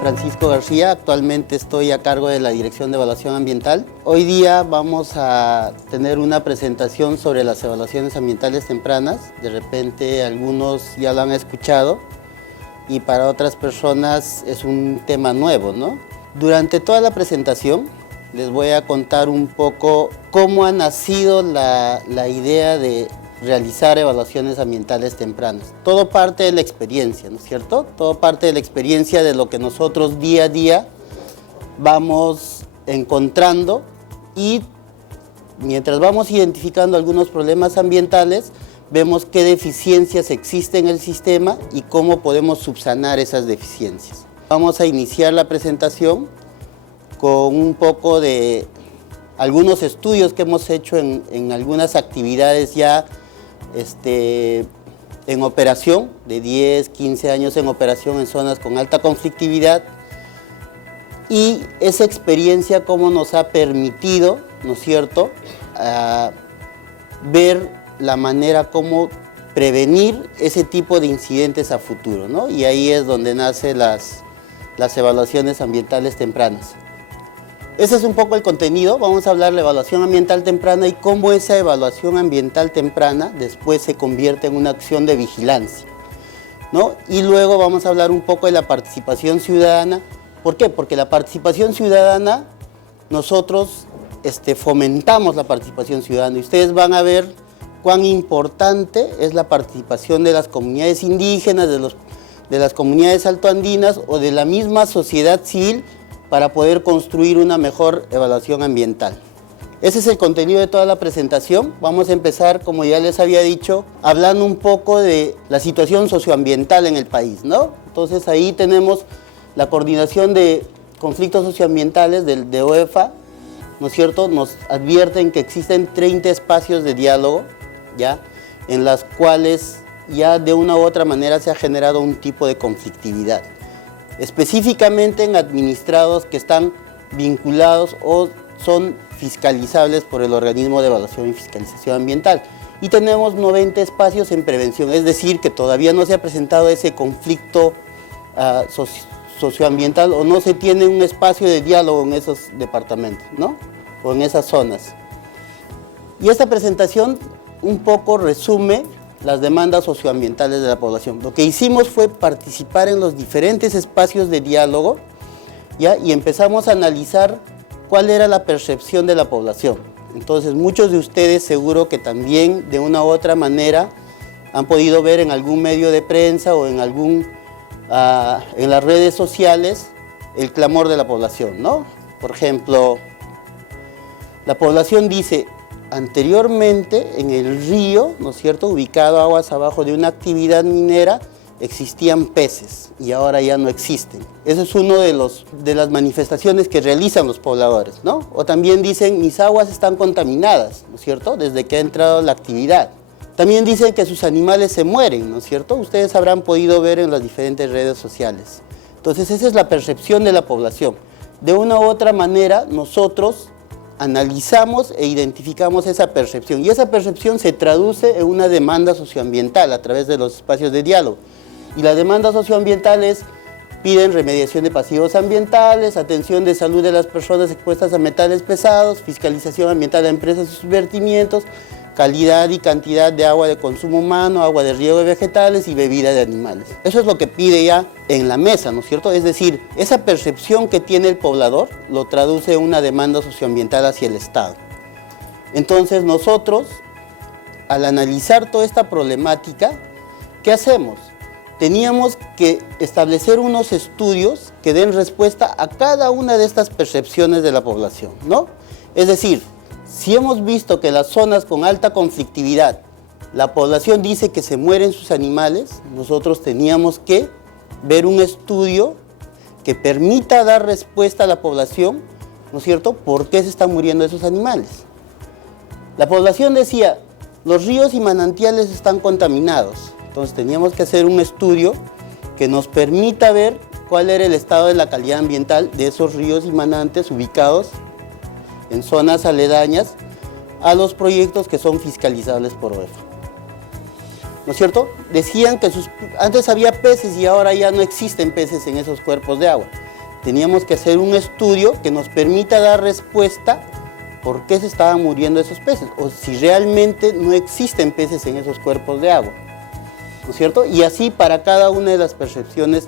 Francisco García, actualmente estoy a cargo de la Dirección de Evaluación Ambiental. Hoy día vamos a tener una presentación sobre las evaluaciones ambientales tempranas. De repente algunos ya lo han escuchado y para otras personas es un tema nuevo, ¿no? Durante toda la presentación les voy a contar un poco cómo ha nacido la idea de realizar evaluaciones ambientales tempranas. Todo parte de la experiencia, ¿no es cierto? Todo parte de la experiencia de lo que nosotros día a día vamos encontrando y mientras vamos identificando algunos problemas ambientales, vemos qué deficiencias existen en el sistema y cómo podemos subsanar esas deficiencias. Vamos a iniciar la presentación con un poco de algunos estudios que hemos hecho en algunas actividades ya en operación, de 10, 15 años en operación en zonas con alta conflictividad, y esa experiencia cómo nos ha permitido, ¿no es cierto?, ver la manera cómo prevenir ese tipo de incidentes a futuro, ¿no? Y ahí es donde nacen las evaluaciones ambientales tempranas. Ese es un poco el contenido. Vamos a hablar de la evaluación ambiental temprana y cómo esa evaluación ambiental temprana después se convierte en una acción de vigilancia, ¿no? Y luego vamos a hablar un poco de la participación ciudadana. ¿Por qué? Porque la participación ciudadana, nosotros fomentamos la participación ciudadana y ustedes van a ver cuán importante es la participación de las comunidades indígenas, de las comunidades altoandinas o de la misma sociedad civil para poder construir una mejor evaluación ambiental. Ese es el contenido de toda la presentación. Vamos a empezar, como ya les había dicho, hablando un poco de la situación socioambiental en el país, ¿no? Entonces ahí tenemos la coordinación de conflictos socioambientales de OEFA, ¿no es cierto? Nos advierten que existen 30 espacios de diálogo, ¿ya?, en las cuales ya de una u otra manera se ha generado un tipo de conflictividad, específicamente en administrados que están vinculados o son fiscalizables por el organismo de evaluación y fiscalización ambiental. Y tenemos 90 espacios en prevención, es decir, que todavía no se ha presentado ese conflicto socioambiental o no se tiene un espacio de diálogo en esos departamentos, ¿no?, o en esas zonas. Y esta presentación un poco resume las demandas socioambientales de la población. Lo que hicimos fue participar en los diferentes espacios de diálogo, ¿ya?, y empezamos a analizar cuál era la percepción de la población. Entonces, muchos de ustedes seguro que también de una u otra manera han podido ver en algún medio de prensa o en las redes sociales el clamor de la población, ¿no? Por ejemplo, la población dice: anteriormente en el río, ¿no es cierto?, ubicado aguas abajo de una actividad minera, existían peces y ahora ya no existen. Eso es uno de las manifestaciones que realizan los pobladores, ¿no? O también dicen: mis aguas están contaminadas, ¿no es cierto?, desde que ha entrado la actividad. También dicen que sus animales se mueren, ¿no es cierto? Ustedes habrán podido ver en las diferentes redes sociales. Entonces esa es la percepción de la población. De una u otra manera nosotros analizamos e identificamos esa percepción y esa percepción se traduce en una demanda socioambiental a través de los espacios de diálogo. Y la demanda socioambiental piden remediación de pasivos ambientales, atención de salud de las personas expuestas a metales pesados, fiscalización ambiental de empresas y sus vertimientos, calidad y cantidad de agua de consumo humano, agua de riego de vegetales y bebida de animales. Eso es lo que pide ya en la mesa, ¿no es cierto? Es decir, esa percepción que tiene el poblador lo traduce en una demanda socioambiental hacia el Estado. Entonces nosotros, al analizar toda esta problemática, ¿qué hacemos? Teníamos que establecer unos estudios que den respuesta a cada una de estas percepciones de la población, ¿no? Es decir, si hemos visto que las zonas con alta conflictividad, la población dice que se mueren sus animales, nosotros teníamos que ver un estudio que permita dar respuesta a la población, ¿no es cierto?, ¿por qué se están muriendo esos animales? La población decía: los ríos y manantiales están contaminados. Entonces teníamos que hacer un estudio que nos permita ver cuál era el estado de la calidad ambiental de esos ríos y manantes ubicados en zonas aledañas a los proyectos que son fiscalizables por OEFA. ¿No es cierto? Decían que antes había peces y ahora ya no existen peces en esos cuerpos de agua. teníamos que hacer un estudio que nos permita dar respuesta por qué se estaban muriendo esos peces, o si realmente no existen peces en esos cuerpos de agua, ¿no es cierto? Y así para cada una de las percepciones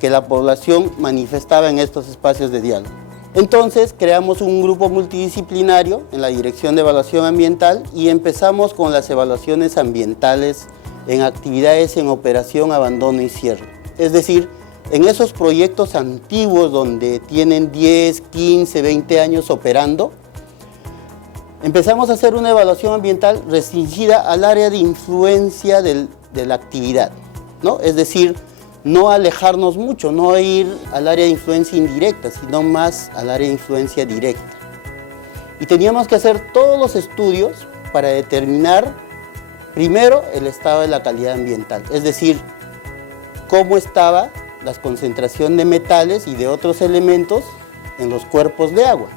que la población manifestaba en estos espacios de diálogo. Entonces creamos un grupo multidisciplinario en la Dirección de Evaluación Ambiental y empezamos con las evaluaciones ambientales en actividades en operación, abandono y cierre. Es decir, en esos proyectos antiguos donde tienen 10, 15, 20 años operando, empezamos a hacer una evaluación ambiental restringida al área de influencia de la actividad, ¿no? Es decir, no alejarnos mucho, no ir al área de influencia indirecta, sino más al área de influencia directa. Y teníamos que hacer todos los estudios para determinar, primero, el estado de la calidad ambiental, es decir, cómo estaba la concentración de metales y de otros elementos en los cuerpos de agua,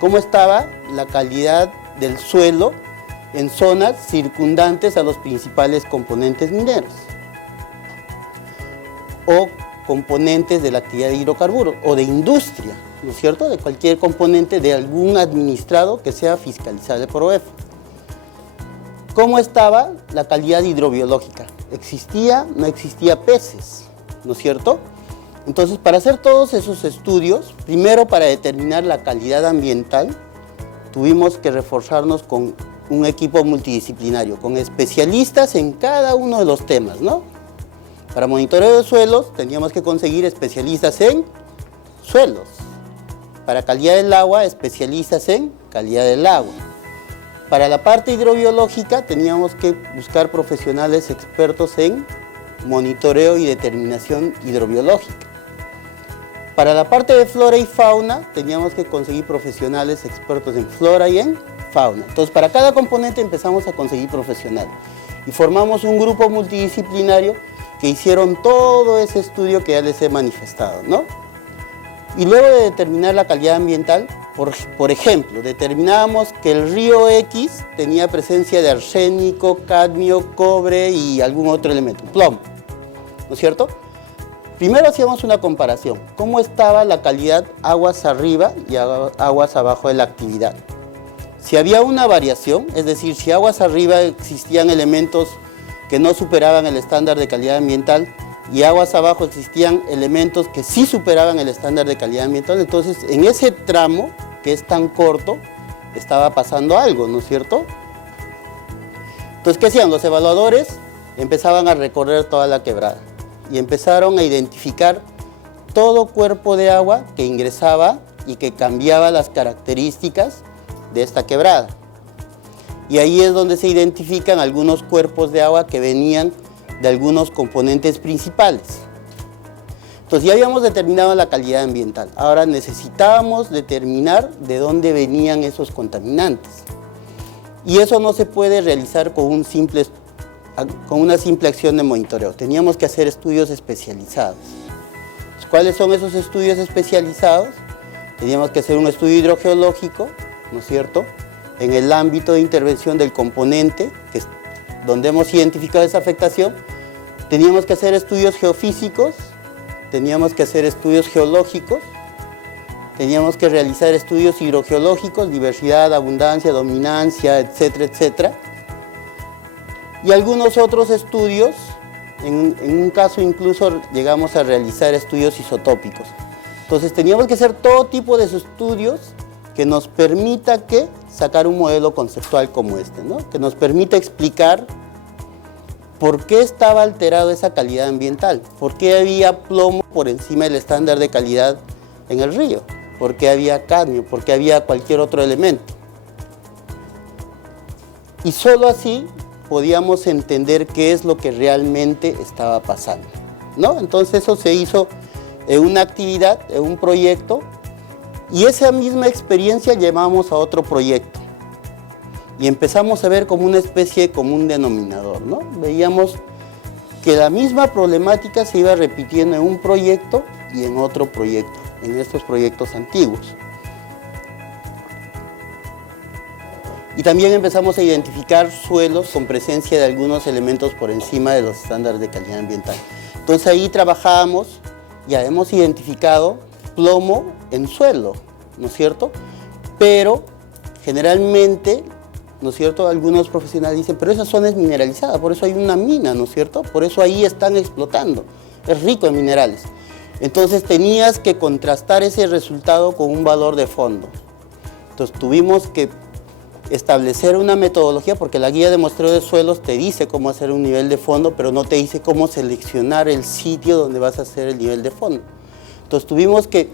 cómo estaba la calidad del suelo en zonas circundantes a los principales componentes mineros o componentes de la actividad de hidrocarburos o de industria, ¿no es cierto?, de cualquier componente de algún administrado que sea fiscalizable por OEF. ¿Cómo estaba la calidad hidrobiológica? ¿Existía? ¿No existía peces? ¿No es cierto? Entonces, para hacer todos esos estudios, primero para determinar la calidad ambiental, tuvimos que reforzarnos con un equipo multidisciplinario, con especialistas en cada uno de los temas, ¿no? Para monitoreo de suelos teníamos que conseguir especialistas en suelos. Para calidad del agua, especialistas en calidad del agua. Para la parte hidrobiológica teníamos que buscar profesionales expertos en monitoreo y determinación hidrobiológica. Para la parte de flora y fauna teníamos que conseguir profesionales expertos en flora y en fauna. Entonces, para cada componente empezamos a conseguir profesionales y formamos un grupo multidisciplinario que hicieron todo ese estudio que ya les he manifestado, ¿no? Y luego de determinar la calidad ambiental, por ejemplo, determinábamos que el río X tenía presencia de arsénico, cadmio, cobre y algún otro elemento, plomo, ¿no es cierto? Primero hacíamos una comparación, cómo estaba la calidad aguas arriba y aguas abajo de la actividad. Si había una variación, es decir, si aguas arriba existían elementos que no superaban el estándar de calidad ambiental y aguas abajo existían elementos que sí superaban el estándar de calidad ambiental, entonces en ese tramo, que es tan corto, estaba pasando algo, ¿no es cierto? Entonces, ¿qué hacían? Los evaluadores empezaban a recorrer toda la quebrada y empezaron a identificar todo cuerpo de agua que ingresaba y que cambiaba las características de esta quebrada. Y ahí es donde se identifican algunos cuerpos de agua que venían de algunos componentes principales. Entonces ya habíamos determinado la calidad ambiental. Ahora necesitábamos determinar de dónde venían esos contaminantes. Y eso no se puede realizar con una simple acción de monitoreo. Teníamos que hacer estudios especializados. ¿Cuáles son esos estudios especializados? Teníamos que hacer un estudio hidrogeológico, ¿no es cierto?, en el ámbito de intervención del componente, que es donde hemos identificado esa afectación. Teníamos que hacer estudios geofísicos, teníamos que hacer estudios geológicos, teníamos que realizar estudios hidrogeológicos, diversidad, abundancia, dominancia, etcétera, etcétera. Y algunos otros estudios, en un caso incluso llegamos a realizar estudios isotópicos. Entonces teníamos que hacer todo tipo de estudios que nos permita sacar un modelo conceptual como este, ¿no? Que nos permita explicar por qué estaba alterada esa calidad ambiental, por qué había plomo por encima del estándar de calidad en el río, por qué había cadmio, por qué había cualquier otro elemento. Y solo así podíamos entender qué es lo que realmente estaba pasando, ¿no? Entonces eso se hizo en una actividad, en un proyecto, y esa misma experiencia llevamos a otro proyecto. Y empezamos a ver como una especie de común denominador, ¿no? Veíamos que la misma problemática se iba repitiendo en un proyecto y en otro proyecto, en estos proyectos antiguos. Y también empezamos a identificar suelos con presencia de algunos elementos por encima de los estándares de calidad ambiental. Entonces ahí trabajamos, ya hemos identificado plomo en suelo, ¿no es cierto? Pero generalmente, ¿no es cierto?, algunos profesionales dicen, pero esa zona es mineralizada, por eso hay una mina, ¿no es cierto? Por eso ahí están explotando, es rico en minerales. Entonces tenías que contrastar ese resultado con un valor de fondo. Entonces tuvimos que establecer una metodología, porque la guía de muestreo de suelos te dice cómo hacer un nivel de fondo, pero no te dice cómo seleccionar el sitio donde vas a hacer el nivel de fondo. Entonces tuvimos que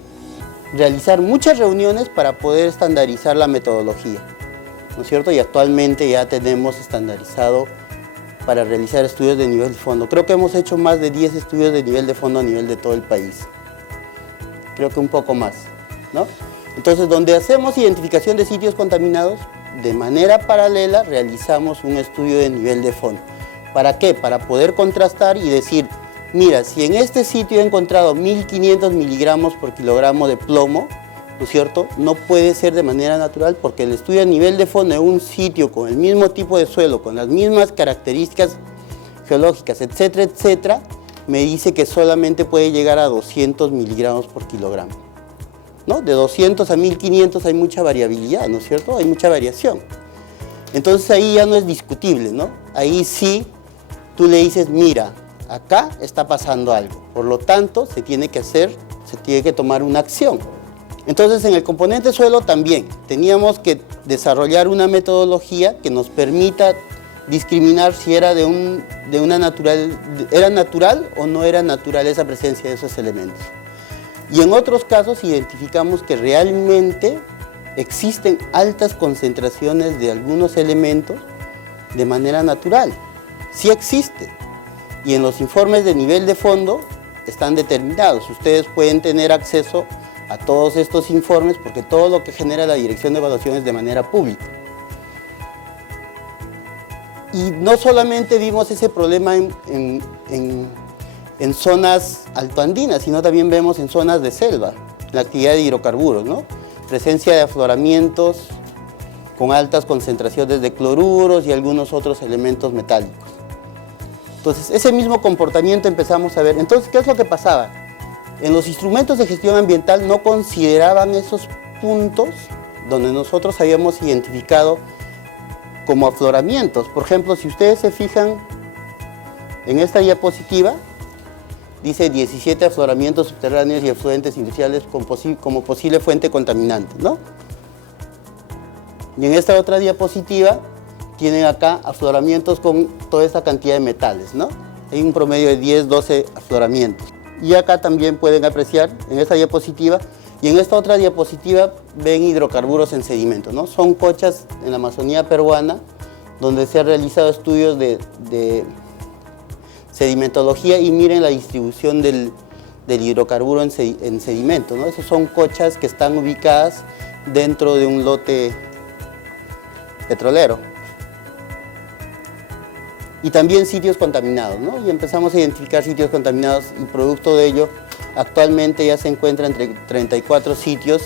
realizar muchas reuniones para poder estandarizar la metodología, ¿no es cierto? Y actualmente ya tenemos estandarizado para realizar estudios de nivel de fondo. Creo que hemos hecho más de 10 estudios de nivel de fondo a nivel de todo el país. Creo que un poco más, ¿no? Entonces, donde hacemos identificación de sitios contaminados, de manera paralela realizamos un estudio de nivel de fondo. ¿Para qué? Para poder contrastar y decir, mira, si en este sitio he encontrado 1500 miligramos por kilogramo de plomo, ¿no es cierto?, no puede ser de manera natural, porque el estudio a nivel de fondo de un sitio con el mismo tipo de suelo, con las mismas características geológicas, etcétera, etcétera, me dice que solamente puede llegar a 200 miligramos por kilogramo, ¿no? De 200 a 1500 hay mucha variabilidad, ¿no es cierto?, hay mucha variación. Entonces ahí ya no es discutible, ¿no? Ahí sí tú le dices, mira, acá está pasando algo, por lo tanto se tiene que tomar una acción. Entonces, en el componente suelo también teníamos que desarrollar una metodología que nos permita discriminar si era era natural o no era natural esa presencia de esos elementos. Y en otros casos identificamos que realmente existen altas concentraciones de algunos elementos de manera natural. Sí existe. Y en los informes de nivel de fondo están determinados. Ustedes pueden tener acceso a todos estos informes, porque todo lo que genera la Dirección de Evaluación es de manera pública. Y no solamente vimos ese problema en zonas altoandinas, sino también vemos en zonas de selva, la actividad de hidrocarburos, ¿no? Presencia de afloramientos con altas concentraciones de cloruros y algunos otros elementos metálicos. Entonces, ese mismo comportamiento empezamos a ver. Entonces, ¿qué es lo que pasaba? En los instrumentos de gestión ambiental no consideraban esos puntos donde nosotros habíamos identificado como afloramientos. Por ejemplo, si ustedes se fijan en esta diapositiva, dice 17 afloramientos subterráneos y afluentes industriales como posible fuente contaminante, ¿no? Y en esta otra diapositiva tienen acá afloramientos con toda esta cantidad de metales, ¿no? Hay un promedio de 10, 12 afloramientos. Y acá también pueden apreciar en esta diapositiva y en esta otra diapositiva ven hidrocarburos en sedimento, ¿no? Son cochas en la Amazonía peruana donde se han realizado estudios de sedimentología y miren la distribución del hidrocarburo en sedimento, ¿no? Esas son cochas que están ubicadas dentro de un lote petrolero. Y también sitios contaminados, ¿no? Y empezamos a identificar sitios contaminados y producto de ello, actualmente ya se encuentra entre 34 sitios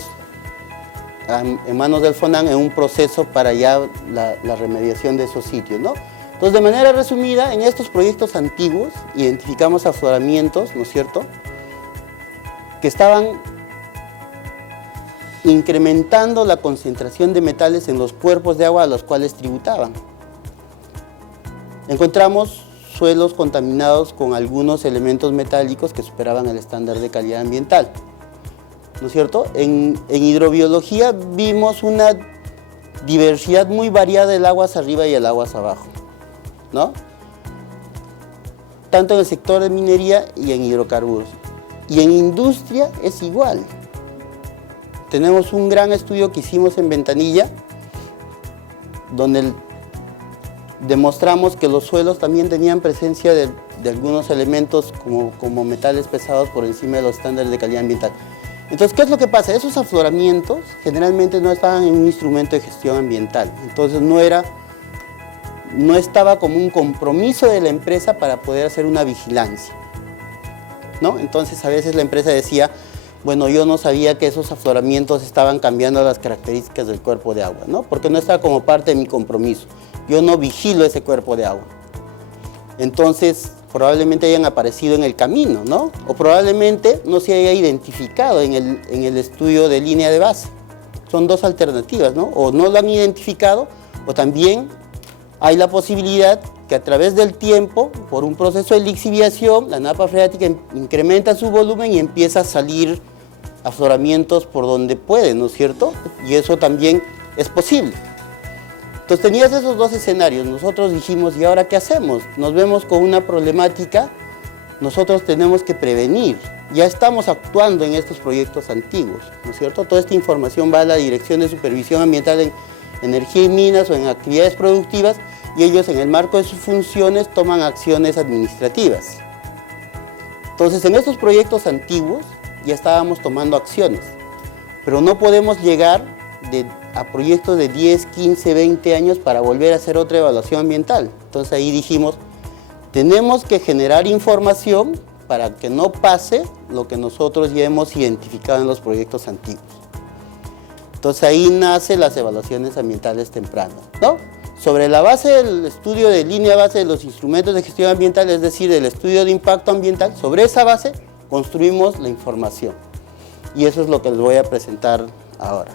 en manos del FONAN en un proceso para ya la remediación de esos sitios, ¿no? Entonces, de manera resumida, en estos proyectos antiguos identificamos afloramientos, ¿no es cierto?, que estaban incrementando la concentración de metales en los cuerpos de agua a los cuales tributaban. Encontramos suelos contaminados con algunos elementos metálicos que superaban el estándar de calidad ambiental, ¿no es cierto? En hidrobiología vimos una diversidad muy variada del aguas arriba y el aguas abajo, ¿no? Tanto en el sector de minería y en hidrocarburos. Y en industria es igual. Tenemos un gran estudio que hicimos en Ventanilla, donde demostramos que los suelos también tenían presencia de algunos elementos como metales pesados por encima de los estándares de calidad ambiental. Entonces, ¿qué es lo que pasa? Esos afloramientos generalmente no estaban en un instrumento de gestión ambiental. Entonces, no estaba como un compromiso de la empresa para poder hacer una vigilancia, ¿no? Entonces, a veces la empresa decía, bueno, yo no sabía que esos afloramientos estaban cambiando las características del cuerpo de agua, ¿no? Porque no estaba como parte de mi compromiso. Yo no vigilo ese cuerpo de agua. Entonces, probablemente hayan aparecido en el camino, ¿no? O probablemente no se haya identificado en el estudio de línea de base. Son dos alternativas, ¿no? O no lo han identificado, o también hay la posibilidad que a través del tiempo, por un proceso de lixiviación, la napa freática incrementa su volumen y empieza a salir afloramientos por donde puede, ¿no es cierto? Y eso también es posible. Entonces tenías esos dos escenarios. Nosotros dijimos, ¿y ahora qué hacemos? Nos vemos con una problemática, nosotros tenemos que prevenir. Ya estamos actuando en estos proyectos antiguos, ¿no es cierto? Toda esta información va a la Dirección de Supervisión Ambiental en Energía y Minas o en actividades productivas, y ellos en el marco de sus funciones toman acciones administrativas. Entonces en estos proyectos antiguos ya estábamos tomando acciones, pero no podemos llegar a proyectos de 10, 15, 20 años para volver a hacer otra evaluación ambiental. Entonces ahí dijimos, tenemos que generar información para que no pase lo que nosotros ya hemos identificado en los proyectos antiguos. Entonces ahí nacen las evaluaciones ambientales tempranas, ¿no? Sobre la base del estudio de línea base de los instrumentos de gestión ambiental, es decir, del estudio de impacto ambiental, sobre esa base construimos la información. Y eso es lo que les voy a presentar ahora.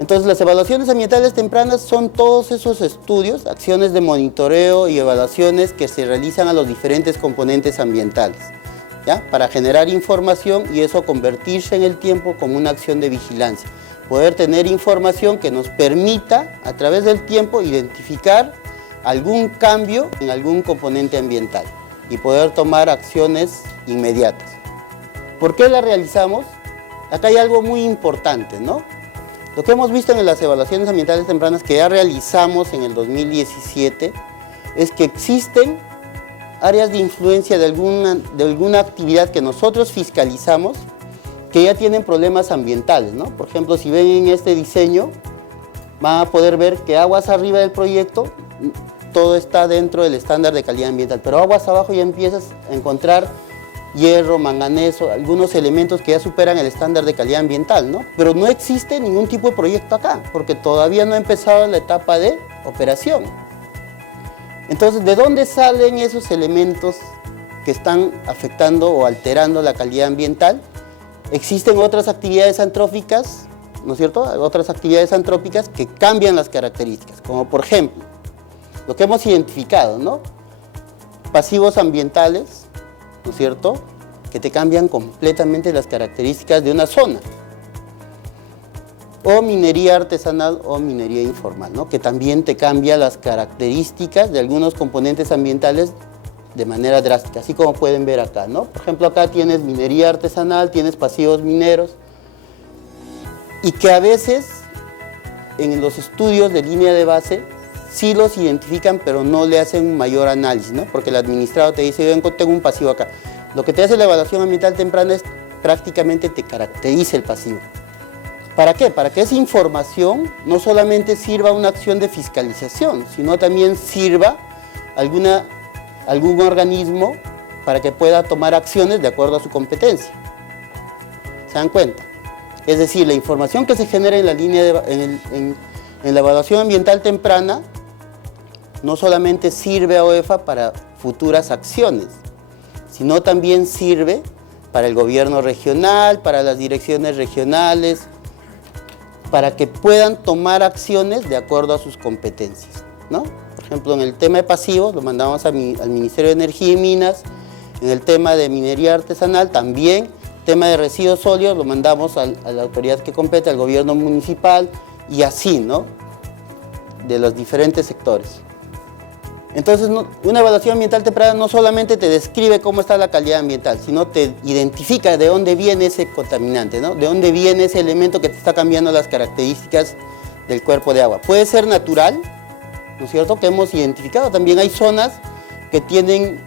Entonces las evaluaciones ambientales tempranas son todos esos estudios, acciones de monitoreo y evaluaciones que se realizan a los diferentes componentes ambientales, ¿ya? Para generar información y eso convertirse en el tiempo como una acción de vigilancia. Poder tener información que nos permita, a través del tiempo, identificar algún cambio en algún componente ambiental y poder tomar acciones inmediatas. ¿Por qué la realizamos? Acá hay algo muy importante, ¿no? Lo que hemos visto en las evaluaciones ambientales tempranas que ya realizamos en el 2017 es que existen áreas de influencia de alguna actividad que nosotros fiscalizamos que ya tienen problemas ambientales, ¿no? Por ejemplo, si ven en este diseño, van a poder ver que aguas arriba del proyecto, todo está dentro del estándar de calidad ambiental, pero aguas abajo ya empiezas a encontrar hierro, manganeso, algunos elementos que ya superan el estándar de calidad ambiental, ¿no? Pero no existe ningún tipo de proyecto acá, porque todavía no ha empezado la etapa de operación. Entonces, ¿de dónde salen esos elementos que están afectando o alterando la calidad ambiental? Existen otras actividades antróficas, ¿no es cierto? Otras actividades antrópicas que cambian las características, como por ejemplo, lo que hemos identificado, ¿no? Pasivos ambientales, ¿no es cierto?, que te cambian completamente las características de una zona. O minería artesanal o minería informal, ¿no?, que también te cambia las características de algunos componentes ambientales de manera drástica, así como pueden ver acá, ¿no? Por ejemplo, acá tienes minería artesanal, tienes pasivos mineros, y que a veces en los estudios de línea de base sí los identifican, pero no le hacen un mayor análisis, ¿no? Porque el administrado te dice, yo tengo un pasivo acá. Lo que te hace la evaluación ambiental temprana es prácticamente te caracteriza el pasivo. ¿Para qué? Para que esa información no solamente sirva a una acción de fiscalización, sino también sirva algún organismo para que pueda tomar acciones de acuerdo a su competencia. ¿Se dan cuenta? Es decir, la información que se genera en la línea en la evaluación ambiental temprana no solamente sirve a OEFA para futuras acciones, sino también sirve para el gobierno regional, para las direcciones regionales, para que puedan tomar acciones de acuerdo a sus competencias, ¿no? Por ejemplo, en el tema de pasivos lo mandamos al Ministerio de Energía y Minas, en el tema de minería artesanal también, tema de residuos sólidos lo mandamos a la autoridad que compete, al gobierno municipal y así, ¿no?, de los diferentes sectores. Entonces, una evaluación ambiental temprana no solamente te describe cómo está la calidad ambiental, sino te identifica de dónde viene ese contaminante, ¿no?, de dónde viene ese elemento que te está cambiando las características del cuerpo de agua. Puede ser natural, ¿no es cierto?, que hemos identificado. También hay zonas que tienen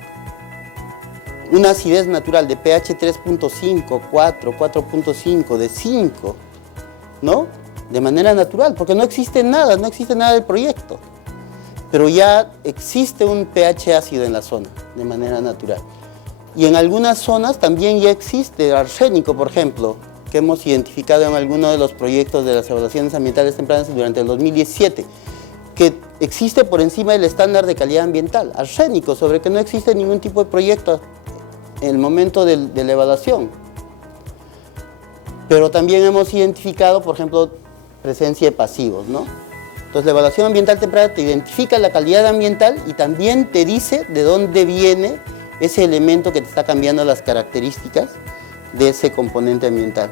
una acidez natural de pH 3.5, 4, 4.5, de 5, ¿no?, de manera natural, porque no existe nada del proyecto. Pero ya existe un pH ácido en la zona, de manera natural. Y en algunas zonas también ya existe arsénico, por ejemplo, que hemos identificado en algunos de los proyectos de las evaluaciones ambientales tempranas durante el 2017. que existe por encima del estándar de calidad ambiental, arsénico, sobre que no existe ningún tipo de proyecto en el momento de la evaluación. Pero también hemos identificado, por ejemplo, presencia de pasivos, ¿no? Entonces la evaluación ambiental temprana te identifica la calidad ambiental y también te dice de dónde viene ese elemento que te está cambiando las características de ese componente ambiental.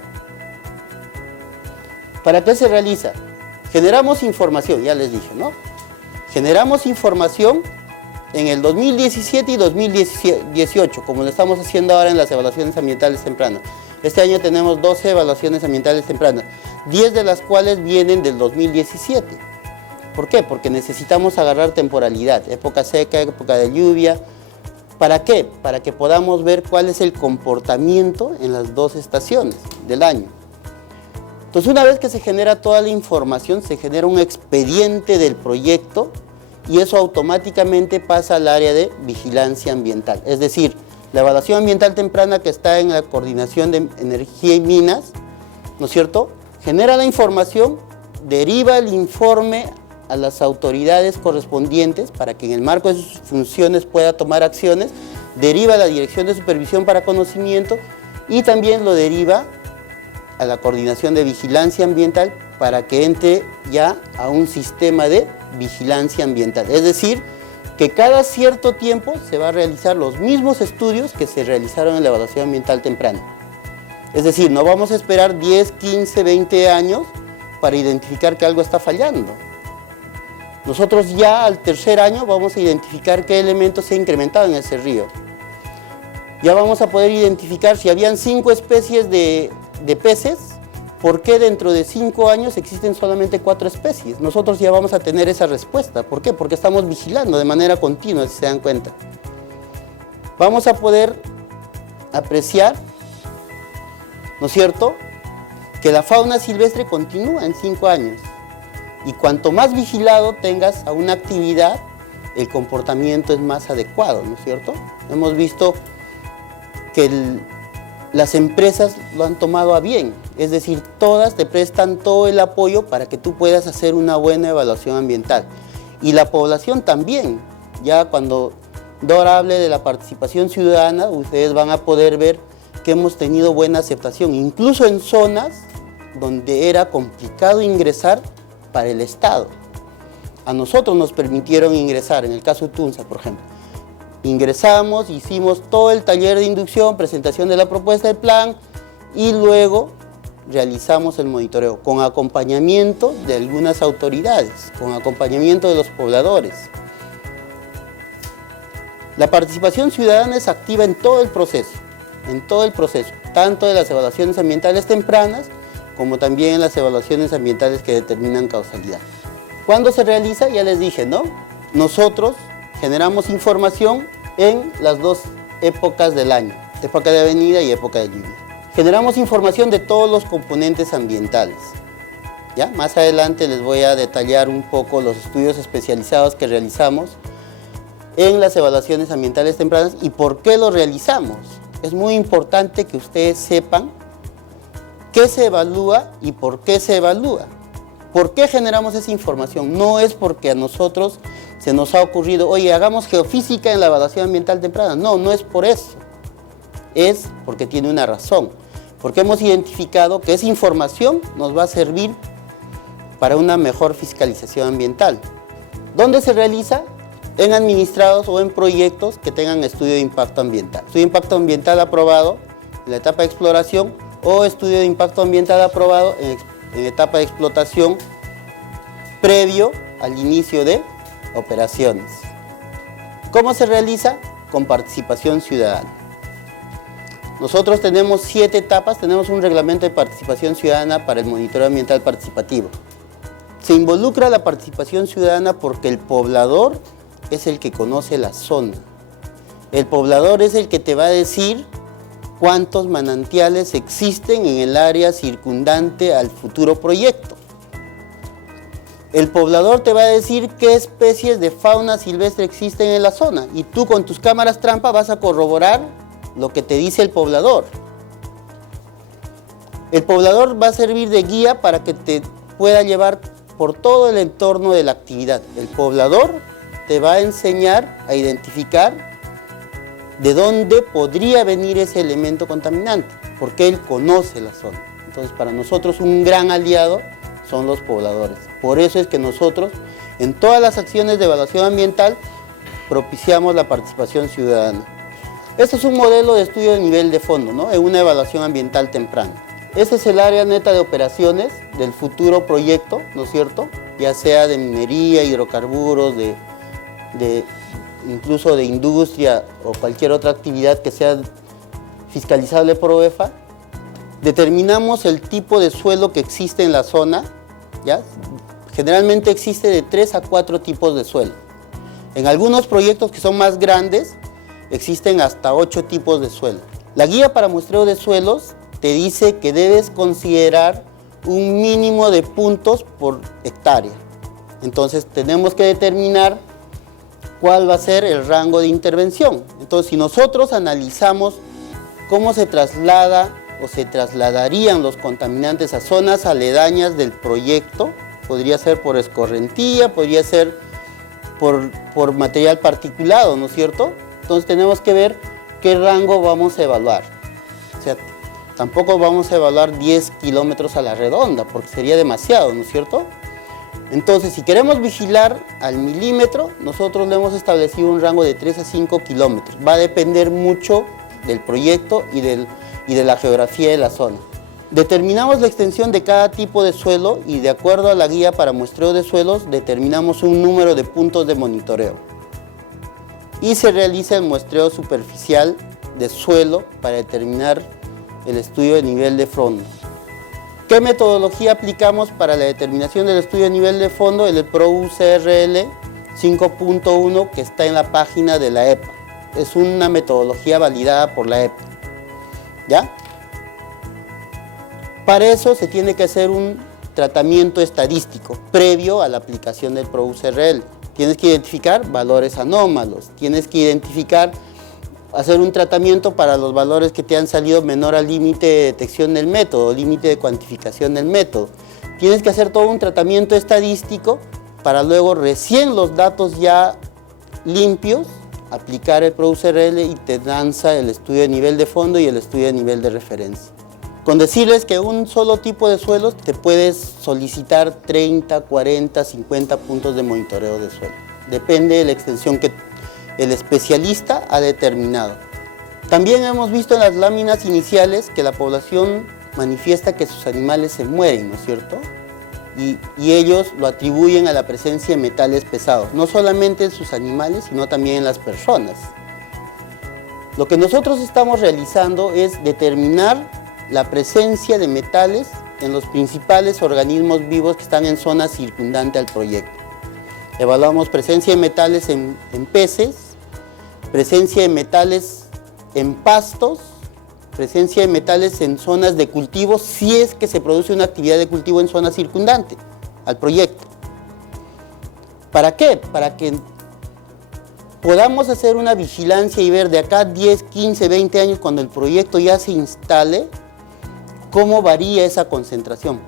¿Para qué se realiza? Generamos información, ya les dije, ¿no? Generamos información en el 2017 y 2018, como lo estamos haciendo ahora en las evaluaciones ambientales tempranas. Este año tenemos 12 evaluaciones ambientales tempranas, 10 de las cuales vienen del 2017. ¿Por qué? Porque necesitamos agarrar temporalidad, época seca, época de lluvia. ¿Para qué? Para que podamos ver cuál es el comportamiento en las dos estaciones del año. Entonces, una vez que se genera toda la información, se genera un expediente del proyecto y eso automáticamente pasa al área de vigilancia ambiental. Es decir, la evaluación ambiental temprana que está en la Coordinación de Energía y Minas, ¿no es cierto?, genera la información, deriva el informe a las autoridades correspondientes para que en el marco de sus funciones pueda tomar acciones, deriva a la Dirección de Supervisión para Conocimiento y también lo deriva a la Coordinación de Vigilancia Ambiental para que entre ya a un sistema de vigilancia ambiental. Es decir, que cada cierto tiempo se va a realizar los mismos estudios que se realizaron en la evaluación ambiental temprana. Es decir, no vamos a esperar 10, 15, 20 años para identificar que algo está fallando. Nosotros ya al tercer año vamos a identificar qué elemento se ha incrementado en ese río. Ya vamos a poder identificar si habían 5 especies de peces, ¿por qué dentro de 5 años existen solamente 4 especies? Nosotros ya vamos a tener esa respuesta. ¿Por qué? Porque estamos vigilando de manera continua, si se dan cuenta. Vamos a poder apreciar, ¿no es cierto?, que la fauna silvestre continúa en 5 años. Y cuanto más vigilado tengas a una actividad, el comportamiento es más adecuado, ¿no es cierto? Hemos visto que las empresas lo han tomado a bien, es decir, todas te prestan todo el apoyo para que tú puedas hacer una buena evaluación ambiental. Y la población también, ya cuando Dora hable de la participación ciudadana, ustedes van a poder ver que hemos tenido buena aceptación, incluso en zonas donde era complicado ingresar para el Estado. A nosotros nos permitieron ingresar, en el caso de Tunza, por ejemplo. Ingresamos, hicimos todo el taller de inducción, presentación de la propuesta del plan y luego realizamos el monitoreo con acompañamiento de algunas autoridades, con acompañamiento de los pobladores. La participación ciudadana es activa en todo el proceso, tanto de las evaluaciones ambientales tempranas como también en las evaluaciones ambientales que determinan causalidad. ¿Cuándo se realiza? Ya les dije, ¿no? Nosotros generamos información en las dos épocas del año, época de avenida y época de lluvia. Generamos información de todos los componentes ambientales. ¿Ya? Más adelante les voy a detallar un poco los estudios especializados que realizamos en las evaluaciones ambientales tempranas y por qué lo realizamos. Es muy importante que ustedes sepan qué se evalúa y por qué se evalúa. ¿Por qué generamos esa información? No es porque a nosotros se nos ha ocurrido, oye, hagamos geofísica en la evaluación ambiental temprana. No, no es por eso. Es porque tiene una razón. Porque hemos identificado que esa información nos va a servir para una mejor fiscalización ambiental. ¿Dónde se realiza? En administrados o en proyectos que tengan estudio de impacto ambiental. Estudio de impacto ambiental aprobado en la etapa de exploración o estudio de impacto ambiental aprobado en etapa de explotación previo al inicio de operaciones. ¿Cómo se realiza? Con participación ciudadana. Nosotros tenemos 7 etapas, tenemos un reglamento de participación ciudadana para el monitoreo ambiental participativo. Se involucra la participación ciudadana porque el poblador es el que conoce la zona. El poblador es el que te va a decir cuántos manantiales existen en el área circundante al futuro proyecto. El poblador te va a decir qué especies de fauna silvestre existen en la zona y tú con tus cámaras trampa vas a corroborar lo que te dice el poblador. El poblador va a servir de guía para que te pueda llevar por todo el entorno de la actividad. El poblador te va a enseñar a identificar de dónde podría venir ese elemento contaminante, porque él conoce la zona. Entonces, para nosotros un gran aliado son los pobladores. Por eso es que nosotros, en todas las acciones de evaluación ambiental, propiciamos la participación ciudadana. Este es un modelo de estudio de nivel de fondo, ¿no? En una evaluación ambiental temprana. Este es el área neta de operaciones del futuro proyecto, ¿no es cierto? Ya sea de minería, hidrocarburos, incluso de industria o cualquier otra actividad que sea fiscalizable por OEFA. Determinamos el tipo de suelo que existe en la zona, ¿ya? Generalmente existe de 3 a 4 tipos de suelo. En algunos proyectos que son más grandes, existen hasta 8 tipos de suelo. La guía para muestreo de suelos te dice que debes considerar un mínimo de puntos por hectárea. Entonces tenemos que determinar cuál va a ser el rango de intervención. Entonces, si nosotros analizamos cómo se traslada o se trasladarían los contaminantes a zonas aledañas del proyecto, podría ser por escorrentía, podría ser por material particulado, ¿no es cierto? Entonces tenemos que ver qué rango vamos a evaluar. O sea, tampoco vamos a evaluar 10 kilómetros a la redonda, porque sería demasiado, ¿no es cierto? Entonces, si queremos vigilar al milímetro, nosotros le hemos establecido un rango de 3 a 5 kilómetros. Va a depender mucho del proyecto y de la geografía de la zona. Determinamos la extensión de cada tipo de suelo y de acuerdo a la guía para muestreo de suelos, determinamos un número de puntos de monitoreo. Y se realiza el muestreo superficial de suelo para determinar el estudio de nivel de fondo. ¿Qué metodología aplicamos para la determinación del estudio de nivel de fondo? El PRO-UCRL 5.1 que está en la página de la EPA. Es una metodología validada por la EPA. ¿Ya? Para eso se tiene que hacer un tratamiento estadístico previo a la aplicación del PRO-UCRL. Tienes que identificar valores anómalos, tienes que hacer un tratamiento para los valores que te han salido menor al límite de detección del método, límite de cuantificación del método. Tienes que hacer todo un tratamiento estadístico para luego recién los datos ya limpios, aplicar el PRO-UCRL y te lanza el estudio de nivel de fondo y el estudio de nivel de referencia. Con decirles que un solo tipo de suelos te puedes solicitar 30, 40, 50 puntos de monitoreo de suelo. Depende de la extensión que el especialista ha determinado. También hemos visto en las láminas iniciales que la población manifiesta que sus animales se mueren, ¿no es cierto? Y ellos lo atribuyen a la presencia de metales pesados, no solamente en sus animales, sino también en las personas. Lo que nosotros estamos realizando es determinar la presencia de metales en los principales organismos vivos que están en zona circundante al proyecto. Evaluamos presencia de metales en peces, presencia de metales en pastos, presencia de metales en zonas de cultivo, si es que se produce una actividad de cultivo en zona circundante al proyecto. ¿Para qué? Para que podamos hacer una vigilancia y ver de acá 10, 15, 20 años, cuando el proyecto ya se instale, cómo varía esa concentración.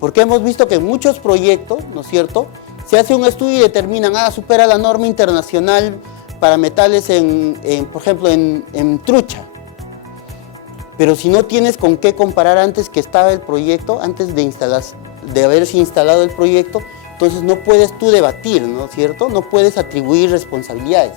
Porque hemos visto que en muchos proyectos, ¿no es cierto?, se hace un estudio y determinan, supera la norma internacional para metales, por ejemplo, en trucha. Pero si no tienes con qué comparar antes que estaba el proyecto, antes de haberse instalado el proyecto, entonces no puedes tú debatir, ¿no es cierto? No puedes atribuir responsabilidades.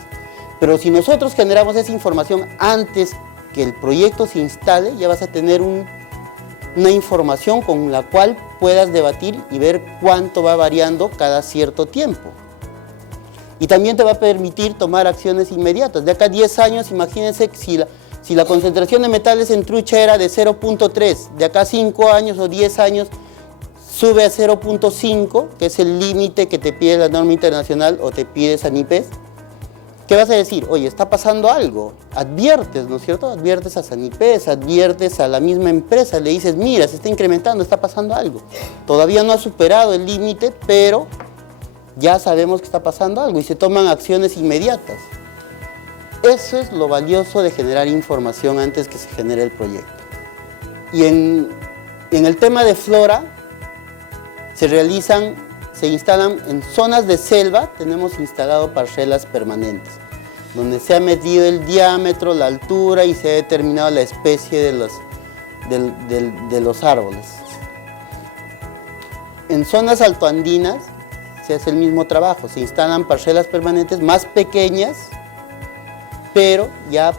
Pero si nosotros generamos esa información antes que el proyecto se instale, ya vas a tener una información con la cual puedas debatir y ver cuánto va variando cada cierto tiempo. Y también te va a permitir tomar acciones inmediatas. De acá a 10 años, imagínense si la concentración de metales en trucha era de 0.3, de acá a 5 años o 10 años sube a 0.5, que es el límite que te pide la norma internacional o te pide Sanipes. ¿Qué vas a decir? Oye, está pasando algo. Adviertes, ¿no es cierto? Adviertes a Sanipes, adviertes a la misma empresa, le dices, mira, se está incrementando, está pasando algo. Todavía no ha superado el límite, pero ya sabemos que está pasando algo y se toman acciones inmediatas. Eso es lo valioso de generar información antes que se genere el proyecto. Y en el tema de flora, se realizan se instalan en zonas de selva, tenemos instalado parcelas permanentes, donde se ha medido el diámetro, la altura y se ha determinado la especie de los árboles. En zonas altoandinas se hace el mismo trabajo, se instalan parcelas permanentes más pequeñas, pero ya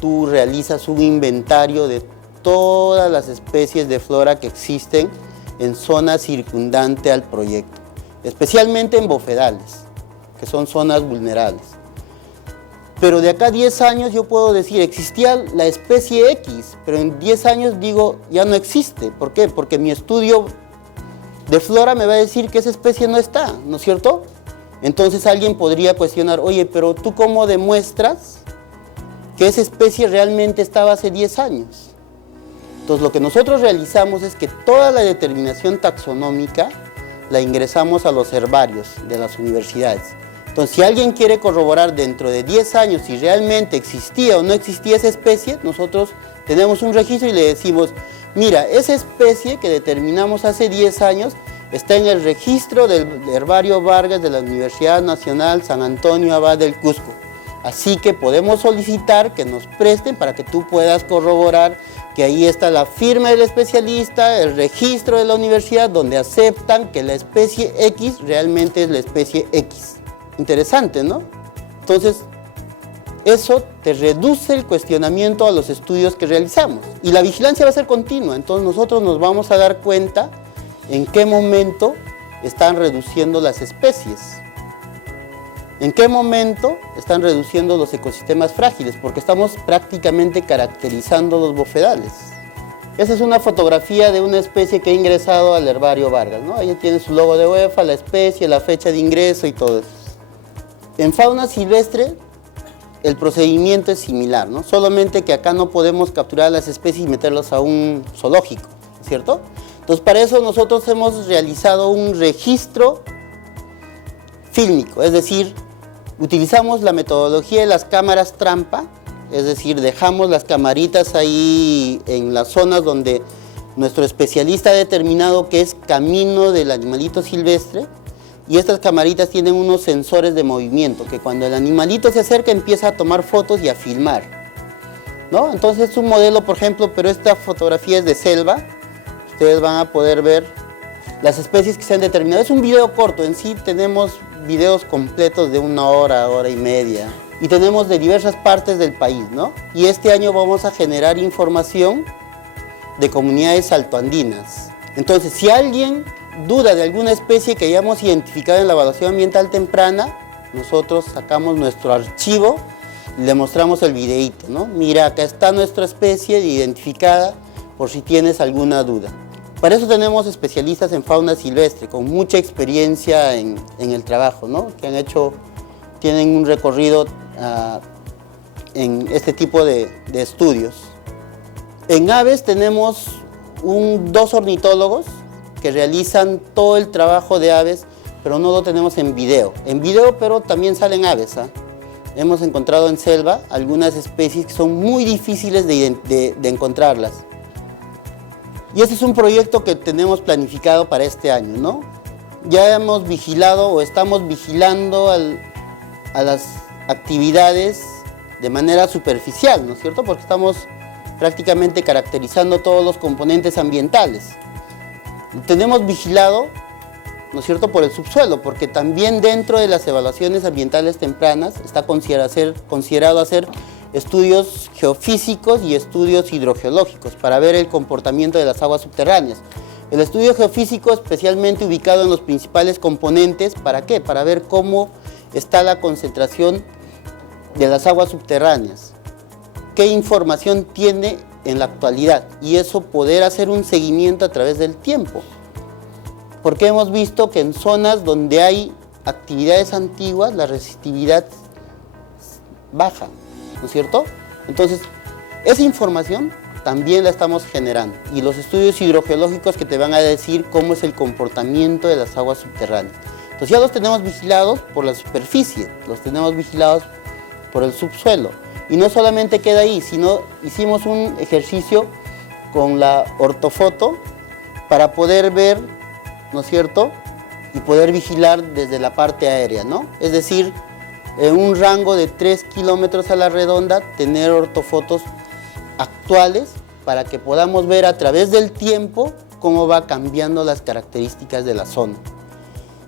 tú realizas un inventario de todas las especies de flora que existen en zonas circundantes al proyecto, especialmente en bofedales, que son zonas vulnerables. Pero de acá a 10 años yo puedo decir, existía la especie X, pero en 10 años digo, ya no existe. ¿Por qué? Porque mi estudio de flora me va a decir que esa especie no está, ¿no es cierto? Entonces alguien podría cuestionar, oye, pero ¿tú cómo demuestras que esa especie realmente estaba hace 10 años? Entonces lo que nosotros realizamos es que toda la determinación taxonómica la ingresamos a los herbarios de las universidades. Entonces si alguien quiere corroborar dentro de 10 años si realmente existía o no existía esa especie, nosotros tenemos un registro y le decimos, mira, esa especie que determinamos hace 10 años está en el registro del Herbario Vargas de la Universidad Nacional San Antonio Abad del Cusco. Así que podemos solicitar que nos presten para que tú puedas corroborar que ahí está la firma del especialista, el registro de la universidad, donde aceptan que la especie X realmente es la especie X. Interesante, ¿no? Entonces, eso te reduce el cuestionamiento a los estudios que realizamos. Y la vigilancia va a ser continua, entonces nosotros nos vamos a dar cuenta en qué momento están reduciendo las especies. ¿En qué momento están reduciendo los ecosistemas frágiles? Porque estamos prácticamente caracterizando los bofedales. Esa es una fotografía de una especie que ha ingresado al Herbario Vargas, ¿no? Ahí tiene su logo de UEFA, la especie, la fecha de ingreso y todo eso. En fauna silvestre, el procedimiento es similar, ¿no? Solamente que acá no podemos capturar las especies y meterlas a un zoológico, ¿cierto? Entonces, para eso nosotros hemos realizado un registro fílmico, es decir, utilizamos la metodología de las cámaras trampa, es decir, dejamos las camaritas ahí en las zonas donde nuestro especialista ha determinado que es camino del animalito silvestre, y estas camaritas tienen unos sensores de movimiento, que cuando el animalito se acerca empieza a tomar fotos y a filmar, ¿no? Entonces es un modelo, por ejemplo, pero esta fotografía es de selva, ustedes van a poder ver las especies que se han determinado. Es un video corto, en sí tenemos videos completos de 1 hora, hora y media, y tenemos de diversas partes del país, ¿no? Y este año vamos a generar información de comunidades altoandinas. Entonces, si alguien duda de alguna especie que hayamos identificado en la evaluación ambiental temprana, nosotros sacamos nuestro archivo y le mostramos el videíto, ¿no? Mira, acá está nuestra especie identificada por si tienes alguna duda. Para eso tenemos especialistas en fauna silvestre con mucha experiencia en el trabajo, ¿no? Que tienen un recorrido en este tipo de estudios. En aves tenemos 2 ornitólogos que realizan todo el trabajo de aves, pero no lo tenemos en video. En video, pero también salen aves, ¿ah? Hemos encontrado en selva algunas especies que son muy difíciles de encontrarlas. Y ese es un proyecto que tenemos planificado para este año, ¿no? Ya hemos vigilado o estamos vigilando a las actividades de manera superficial, ¿no es cierto? Porque estamos prácticamente caracterizando todos los componentes ambientales. Tenemos vigilado, ¿no es cierto?, por el subsuelo, porque también dentro de las evaluaciones ambientales tempranas está considerado hacer estudios geofísicos y estudios hidrogeológicos para ver el comportamiento de las aguas subterráneas. El estudio geofísico especialmente ubicado en los principales componentes, ¿para qué? Para ver cómo está la concentración de las aguas subterráneas, qué información tiene en la actualidad, y eso poder hacer un seguimiento a través del tiempo. Porque hemos visto que en zonas donde hay actividades antiguas, la resistividad baja, ¿no es cierto? Entonces, esa información también la estamos generando, y los estudios hidrogeológicos que te van a decir cómo es el comportamiento de las aguas subterráneas. Entonces ya los tenemos vigilados por la superficie, los tenemos vigilados por el subsuelo. Y no solamente queda ahí, sino hicimos un ejercicio con la ortofoto para poder ver, ¿no es cierto?, y poder vigilar desde la parte aérea, ¿no? Es decir, en un rango de 3 kilómetros a la redonda, tener ortofotos actuales para que podamos ver a través del tiempo cómo va cambiando las características de la zona.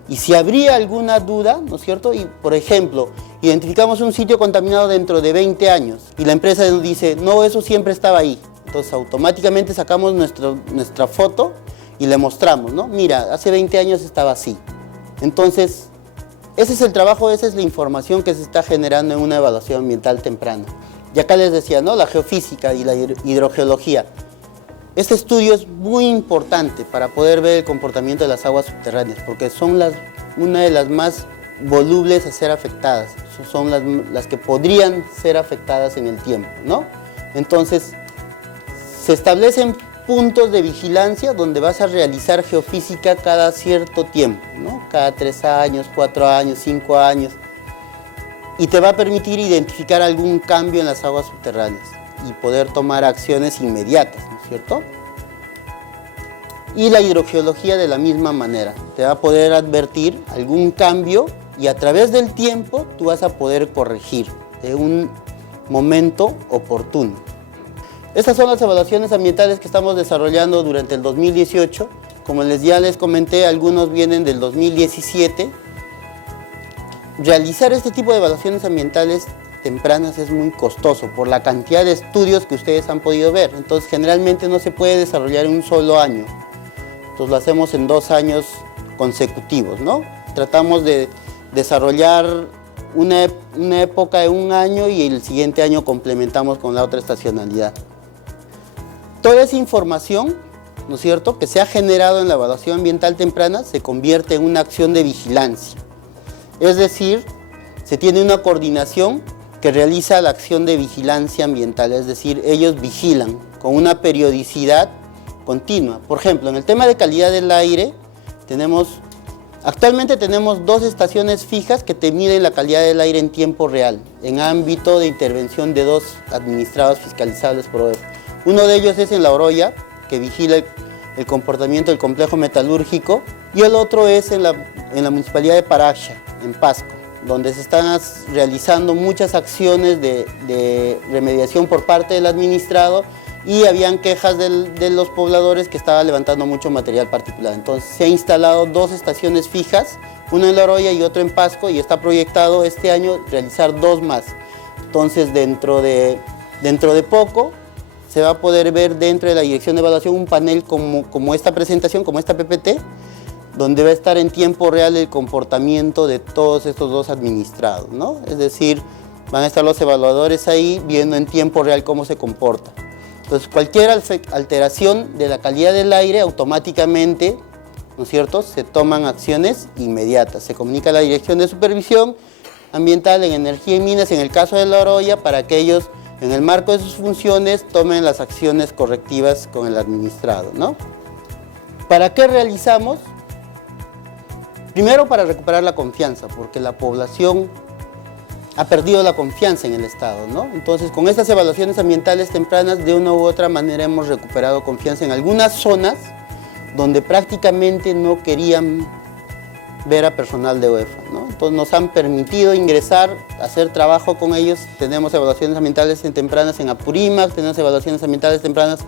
Y si habría alguna duda, ¿no es cierto? Y, por ejemplo, identificamos un sitio contaminado dentro de 20 años y la empresa nos dice, no, eso siempre estaba ahí. Entonces, automáticamente sacamos nuestra foto y le mostramos, ¿no? Mira, hace 20 años estaba así. Entonces, ese es el trabajo, esa es la información que se está generando en una evaluación ambiental temprana. Y acá les decía, ¿no? La geofísica y la hidrogeología. Este estudio es muy importante para poder ver el comportamiento de las aguas subterráneas, porque son una de las más volubles a ser afectadas, son las que podrían ser afectadas en el tiempo, ¿no? Entonces, se establecen puntos de vigilancia donde vas a realizar geofísica cada cierto tiempo, ¿no? Cada 3 años, 4 años, 5 años, y te va a permitir identificar algún cambio en las aguas subterráneas y poder tomar acciones inmediatas, ¿no es cierto? Y la hidrogeología de la misma manera, te va a poder advertir algún cambio y a través del tiempo tú vas a poder corregir en un momento oportuno. Estas son las evaluaciones ambientales que estamos desarrollando durante el 2018. Como ya les comenté, algunos vienen del 2017. Realizar este tipo de evaluaciones ambientales tempranas es muy costoso por la cantidad de estudios que ustedes han podido ver. Entonces, generalmente no se puede desarrollar en un solo año. Entonces, lo hacemos en 2 años consecutivos, ¿no? Tratamos de desarrollar una época de 1 año y el siguiente año complementamos con la otra estacionalidad. Toda esa información, ¿no es cierto?, que se ha generado en la evaluación ambiental temprana se convierte en una acción de vigilancia. Es decir, se tiene una coordinación que realiza la acción de vigilancia ambiental, es decir, ellos vigilan con una periodicidad continua. Por ejemplo, en el tema de calidad del aire, actualmente tenemos 2 estaciones fijas que te miden la calidad del aire en tiempo real, en ámbito de intervención de 2 administrados fiscalizables por OEF. Uno de ellos es en La Oroya, que vigila el comportamiento del complejo metalúrgico, y el otro es en la municipalidad de Paraxá, en Pasco, donde se están realizando muchas acciones de remediación por parte del administrado y habían quejas de los pobladores que estaban levantando mucho material particular. Entonces se han instalado 2 estaciones fijas, una en La Oroya y otra en Pasco, y está proyectado este año realizar 2 más. Entonces dentro de poco se va a poder ver dentro de la dirección de evaluación un panel como esta presentación, como esta PPT, donde va a estar en tiempo real el comportamiento de todos estos 2 administrados, ¿no? Es decir, van a estar los evaluadores ahí viendo en tiempo real cómo se comporta. Entonces, cualquier alteración de la calidad del aire, automáticamente, ¿no es cierto?, se toman acciones inmediatas. Se comunica a la Dirección de Supervisión Ambiental en Energía y Minas, en el caso de La Oroya, para que ellos, en el marco de sus funciones, tomen las acciones correctivas con el administrado, ¿no? ¿Para qué realizamos? Primero, para recuperar la confianza, porque la población ha perdido la confianza en el Estado, ¿no? Entonces, con estas evaluaciones ambientales tempranas, de una u otra manera hemos recuperado confianza en algunas zonas donde prácticamente no querían ver a personal de OEFA, ¿no? Entonces, nos han permitido ingresar, hacer trabajo con ellos. Tenemos evaluaciones ambientales tempranas en Apurímac, tenemos evaluaciones ambientales tempranas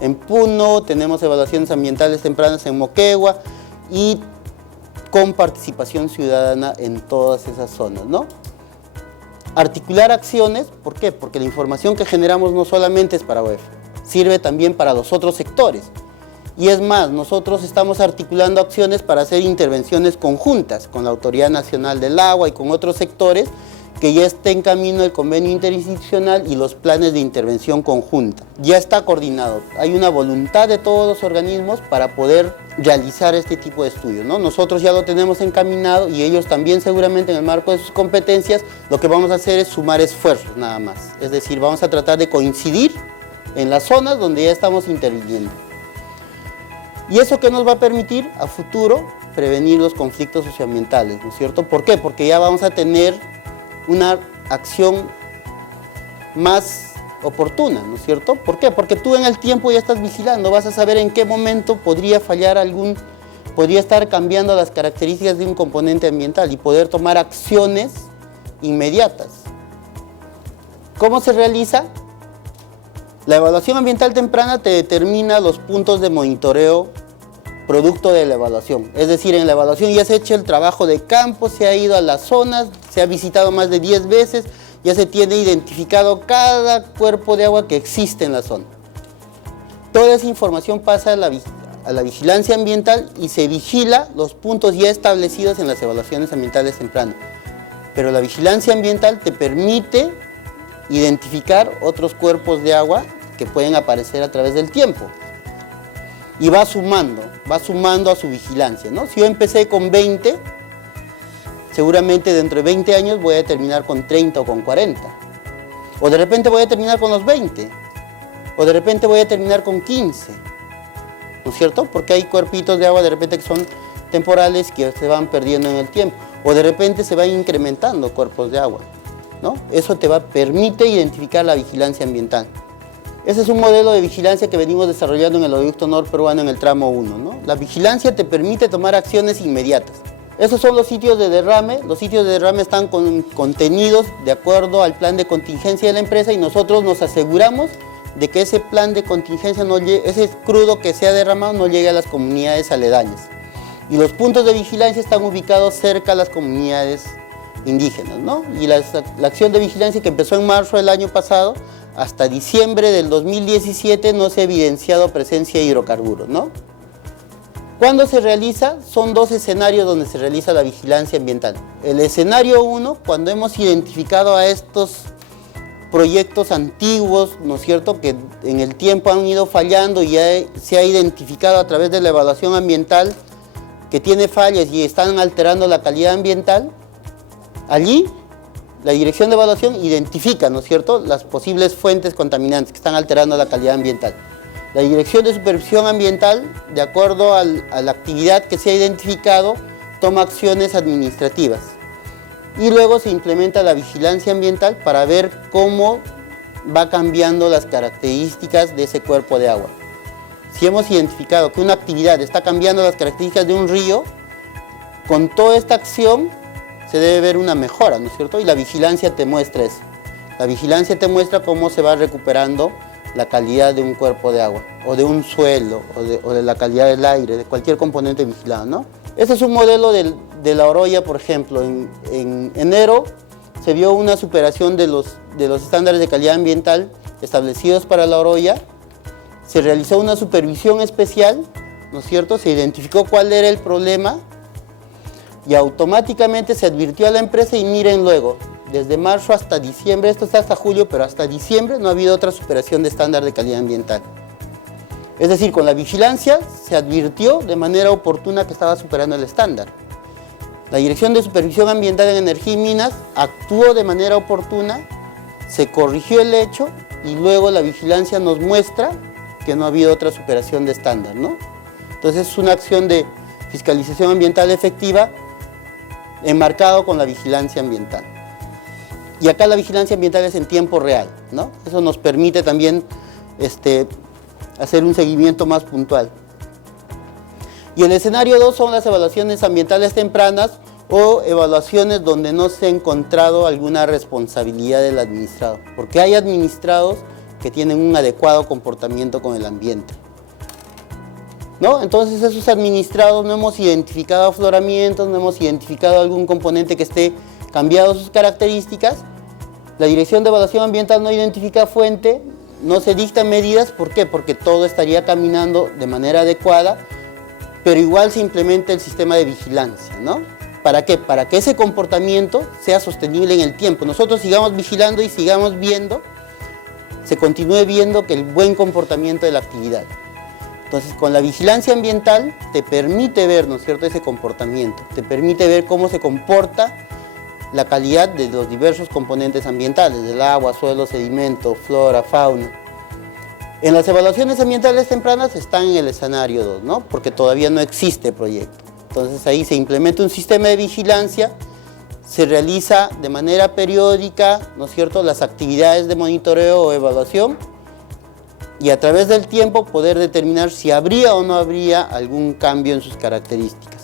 en Puno, tenemos evaluaciones ambientales tempranas en Moquegua y con participación ciudadana en todas esas zonas, ¿no? Articular acciones, ¿por qué? Porque la información que generamos no solamente es para OEFA, sirve también para los otros sectores. Y es más, nosotros estamos articulando acciones para hacer intervenciones conjuntas con la Autoridad Nacional del Agua y con otros sectores que ya está en camino el convenio interinstitucional y los planes de intervención conjunta. Ya está coordinado, hay una voluntad de todos los organismos para poder realizar este tipo de estudios, ¿no? Nosotros ya lo tenemos encaminado y ellos también seguramente en el marco de sus competencias lo que vamos a hacer es sumar esfuerzos nada más. Es decir, vamos a tratar de coincidir en las zonas donde ya estamos interviniendo. ¿Y eso qué nos va a permitir a futuro? Prevenir los conflictos socioambientales, ¿no es cierto? ¿Por qué? Porque ya vamos a tener una acción más oportuna, ¿no es cierto? ¿Por qué? Porque tú en el tiempo ya estás vigilando, vas a saber en qué momento podría fallar algún podría estar cambiando las características de un componente ambiental y poder tomar acciones inmediatas. ¿Cómo se realiza? La evaluación ambiental temprana te determina los puntos de monitoreo producto de la evaluación. Es decir, en la evaluación ya se ha hecho el trabajo de campo, se ha ido a las zonas, se ha visitado más de 10 veces, ya se tiene identificado cada cuerpo de agua que existe en la zona. Toda esa información pasa a la vigilancia ambiental y se vigila los puntos ya establecidos en las evaluaciones ambientales tempranas. Pero la vigilancia ambiental te permite identificar otros cuerpos de agua que pueden aparecer a través del tiempo. Y va sumando a su vigilancia, ¿no? Si yo empecé con 20, seguramente dentro de 20 años voy a terminar con 30 o con 40. O de repente voy a terminar con los 20. O de repente voy a terminar con 15. ¿No es cierto? Porque hay cuerpitos de agua de repente que son temporales que se van perdiendo en el tiempo. O de repente se van incrementando cuerpos de agua, ¿no? Eso te permite identificar la vigilancia ambiental. Ese es un modelo de vigilancia que venimos desarrollando en el oleoducto norperuano en el tramo 1, ¿no? La vigilancia te permite tomar acciones inmediatas. Esos son los sitios de derrame. Los sitios de derrame están contenidos de acuerdo al plan de contingencia de la empresa y nosotros nos aseguramos de que ese plan de contingencia, ese crudo que se ha derramado no llegue a las comunidades aledañas. Y los puntos de vigilancia están ubicados cerca a las comunidades indígenas, ¿no? Y la acción de vigilancia que empezó en marzo del año pasado, hasta diciembre del 2017 no se ha evidenciado presencia de hidrocarburos, ¿no? ¿Cuándo se realiza? Son dos escenarios donde se realiza la vigilancia ambiental. El escenario 1, cuando hemos identificado a estos proyectos antiguos, ¿no es cierto?, que en el tiempo han ido fallando y ya se ha identificado a través de la evaluación ambiental que tiene fallas y están alterando la calidad ambiental. Allí, la Dirección de Evaluación identifica, ¿no es cierto?, las posibles fuentes contaminantes que están alterando la calidad ambiental. La Dirección de Supervisión Ambiental, de acuerdo a la actividad que se ha identificado, toma acciones administrativas. Y luego se implementa la vigilancia ambiental para ver cómo va cambiando las características de ese cuerpo de agua. Si hemos identificado que una actividad está cambiando las características de un río, con toda esta acción se debe ver una mejora, ¿no es cierto? Y la vigilancia te muestra eso. La vigilancia te muestra cómo se va recuperando la calidad de un cuerpo de agua, o de un suelo, o de la calidad del aire, de cualquier componente vigilado, ¿no? Este es un modelo de la Oroya, por ejemplo. En enero se vio una superación de los estándares de calidad ambiental establecidos para la Oroya. Se realizó una supervisión especial, ¿no es cierto? Se identificó cuál era el problema y automáticamente se advirtió a la empresa y miren luego, desde marzo hasta diciembre, esto está hasta julio, pero hasta diciembre no ha habido otra superación de estándar de calidad ambiental. Es decir, con la vigilancia se advirtió de manera oportuna que estaba superando el estándar. La Dirección de Supervisión Ambiental en Energía y Minas actuó de manera oportuna, se corrigió el hecho y luego la vigilancia nos muestra que no ha habido otra superación de estándar, ¿no? Entonces es una acción de fiscalización ambiental efectiva enmarcado con la vigilancia ambiental. Y acá la vigilancia ambiental es en tiempo real, ¿no? Eso nos permite también hacer un seguimiento más puntual. Y el escenario 2 son las evaluaciones ambientales tempranas o evaluaciones donde no se ha encontrado alguna responsabilidad del administrado, porque hay administrados que tienen un adecuado comportamiento con el ambiente, ¿no? Entonces esos administrados no hemos identificado afloramientos, no hemos identificado algún componente que esté cambiado sus características. La Dirección de Evaluación Ambiental no identifica fuente, no se dictan medidas. ¿Por qué? Porque todo estaría caminando de manera adecuada, pero igual se implementa el sistema de vigilancia, ¿no? ¿Para qué? Para que ese comportamiento sea sostenible en el tiempo. Nosotros sigamos vigilando y sigamos viendo, se continúe viendo que el buen comportamiento de la actividad. Entonces, con la vigilancia ambiental te permite ver, ¿no es cierto?, ese comportamiento, te permite ver cómo se comporta la calidad de los diversos componentes ambientales, del agua, suelo, sedimento, flora, fauna. En las evaluaciones ambientales tempranas están en el escenario 2, ¿no? Porque todavía no existe proyecto. Entonces ahí se implementa un sistema de vigilancia, se realiza de manera periódica, ¿no es cierto?, las actividades de monitoreo o evaluación y a través del tiempo poder determinar si habría o no habría algún cambio en sus características.